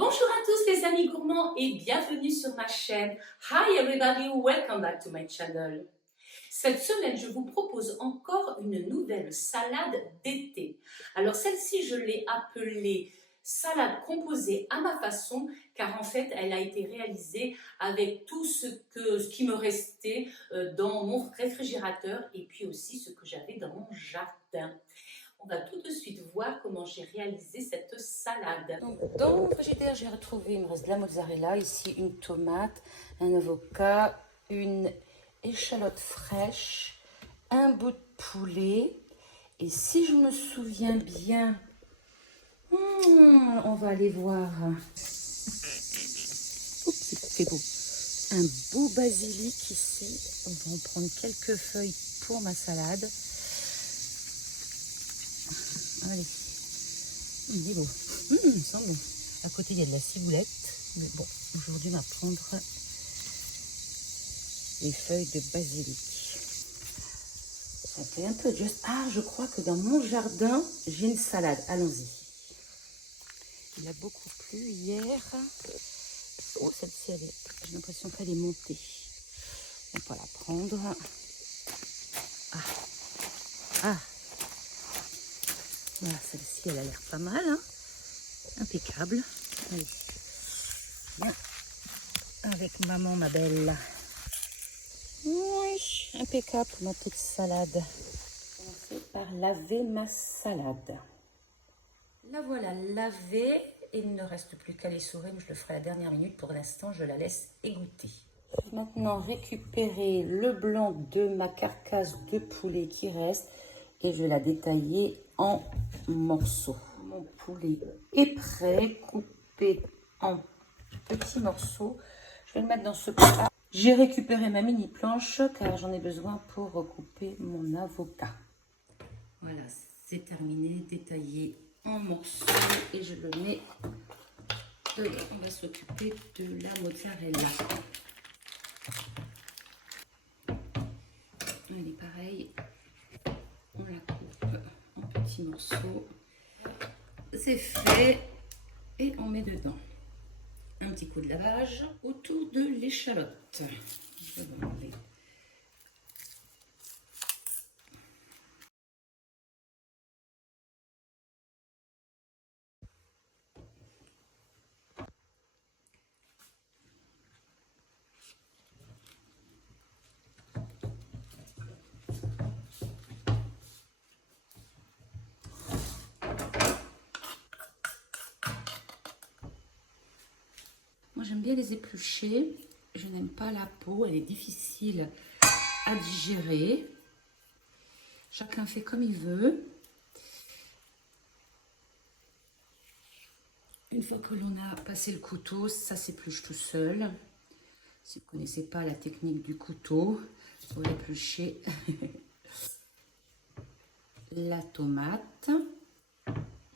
Bonjour à tous les amis gourmands et bienvenue sur ma chaîne. Hi everybody, welcome back to my channel. Cette semaine, je vous propose encore une nouvelle salade d'été. Alors celle-ci, je l'ai appelée salade composée à ma façon, car en fait, elle a été réalisée avec tout ce qui me restait dans mon réfrigérateur et puis aussi ce que j'avais dans mon jardin. On va tout de suite voir comment j'ai réalisé cette salade. Donc, dans mon frigidaire, j'ai retrouvé, il me reste de la mozzarella, ici une tomate, un avocat, une échalote fraîche, un bout de poulet. Et si je me souviens bien, on va aller voir. Oups, c'est beau. Un beau basilic ici. On va en prendre quelques feuilles pour ma salade. Allez, il est beau. Il sent bon. À côté, il y a de la ciboulette. Mais bon, aujourd'hui, on va prendre les feuilles de basilic. Ça fait un peu juste. Ah, je crois que dans mon jardin, j'ai une salade. Allons-y. Il a beaucoup plu hier. Oh, celle-ci, j'ai l'impression qu'elle est montée. On va la prendre. Ah. Voilà, celle-ci, elle a l'air pas mal. Hein. Impeccable. Allez. Viens. Avec maman, ma belle. Oui, impeccable pour ma petite salade. Je vais commencer par laver ma salade. La voilà lavée. Et il ne reste plus qu'à l'essorer, mais je le ferai à la dernière minute. Pour l'instant, je la laisse égoutter. Je vais maintenant récupérer le blanc de ma carcasse de poulet qui reste et je vais la détailler en morceaux. Mon poulet est prêt, coupé en petits morceaux. Je vais le mettre dans ce plat. J'ai récupéré ma mini planche car j'en ai besoin pour recouper mon avocat. Voilà, c'est terminé, détaillé en morceaux et je le mets dedans. On va s'occuper de la mozzarella. Elle est pareille, on la coupe en petits morceaux. C'est fait et on met dedans un petit coup de lavage autour de l'échalote. Je vais enlever. Moi j'aime bien les éplucher, je n'aime pas la peau, elle est difficile à digérer. Chacun fait comme il veut. Une fois que l'on a passé le couteau, ça s'épluche tout seul. Si vous ne connaissez pas la technique du couteau, pour éplucher la tomate.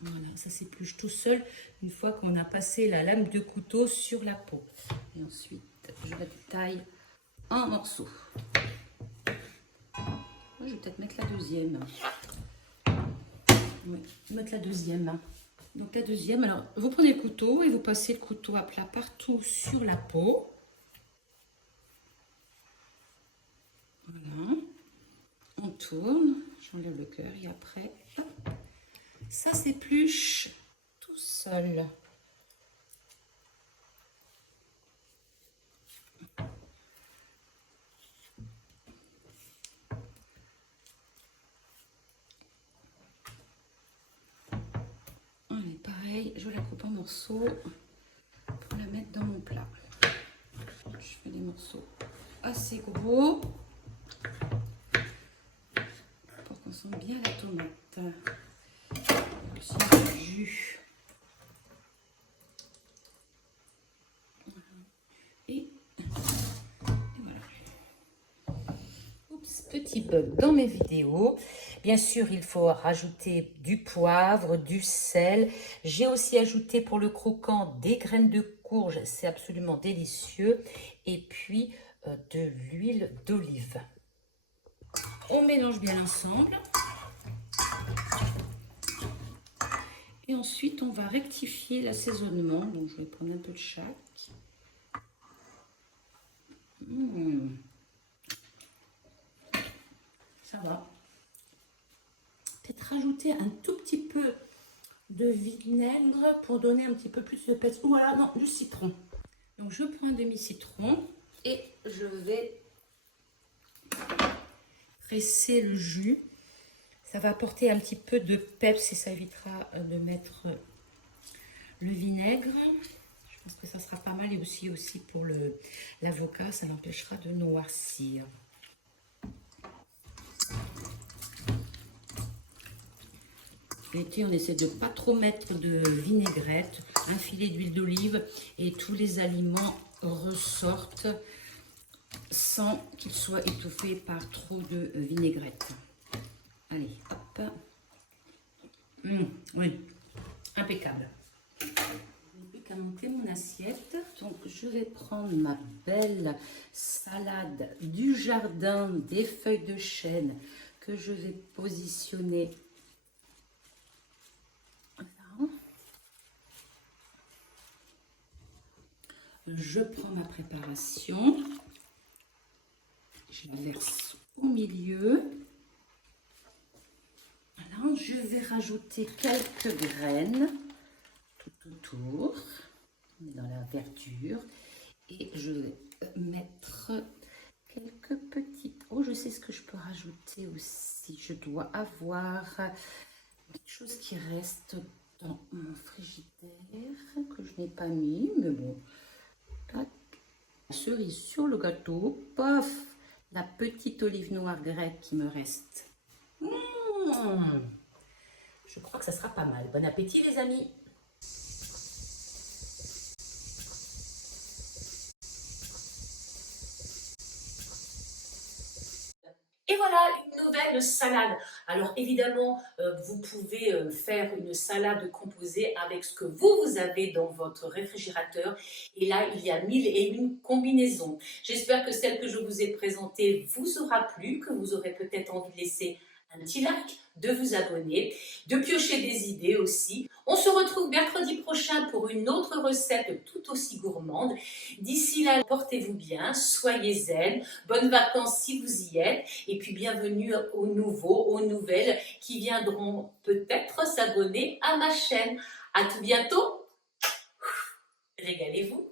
Voilà, ça s'épluche tout seul une fois qu'on a passé la lame de couteau sur la peau. Et ensuite, je la détaille en morceaux. Je vais peut-être mettre la deuxième. Oui, mettre la deuxième. Donc la deuxième, alors vous prenez le couteau et vous passez le couteau à plat partout sur la peau. Voilà. On tourne, j'enlève le cœur et après, hop, ça s'épluche tout seul. Allez, pareil, je la coupe en morceaux pour la mettre dans mon plat. Je fais des morceaux assez gros pour qu'on sente bien la tomate. Aussi du jus. Et voilà. Oups, petit bug dans mes vidéos. Bien sûr, il faut rajouter du poivre, du sel. J'ai aussi ajouté pour le croquant des graines de courge. C'est absolument délicieux. Et puis de l'huile d'olive. On mélange bien ensemble. Et ensuite, on va rectifier l'assaisonnement. Donc, je vais prendre un peu de chaque. Ça va. Peut-être rajouter un tout petit peu de vinaigre pour donner un petit peu plus de pêche. Voilà, non, du citron. Donc, je prends un demi-citron et je vais presser le jus. Ça va apporter un petit peu de peps et ça évitera de mettre le vinaigre. Je pense que ça sera pas mal et aussi pour l'avocat, ça l'empêchera de noircir. L'été, on essaie de ne pas trop mettre de vinaigrette, un filet d'huile d'olive et tous les aliments ressortent sans qu'ils soient étouffés par trop de vinaigrette. Allez, hop. Oui, impeccable. Je n'ai plus qu'à monter mon assiette. Donc, je vais prendre ma belle salade du jardin des feuilles de chêne que je vais positionner. Voilà. Je prends ma préparation. Je la verse au milieu. Voilà, je vais rajouter quelques graines tout autour, dans la verdure. Et je vais mettre quelques petites... Oh, je sais ce que je peux rajouter aussi. Je dois avoir quelque chose qui reste dans mon frigidaire, que je n'ai pas mis, mais bon. Tac. Cerise sur le gâteau. Paf! La petite olive noire grecque qui me reste. Je crois que ça sera pas mal. Bon appétit les amis! Et voilà une nouvelle salade. Alors évidemment, vous pouvez faire une salade composée avec ce que vous avez dans votre réfrigérateur. Et là, il y a 1001 combinaisons. J'espère que celle que je vous ai présentée vous aura plu, que vous aurez peut-être envie de laisser un petit like, de vous abonner, de piocher des idées aussi. On se retrouve mercredi prochain pour une autre recette tout aussi gourmande. D'ici là, portez-vous bien, soyez zen, bonnes vacances si vous y êtes, et puis bienvenue aux nouveaux, aux nouvelles qui viendront peut-être s'abonner à ma chaîne. À tout bientôt, régalez-vous.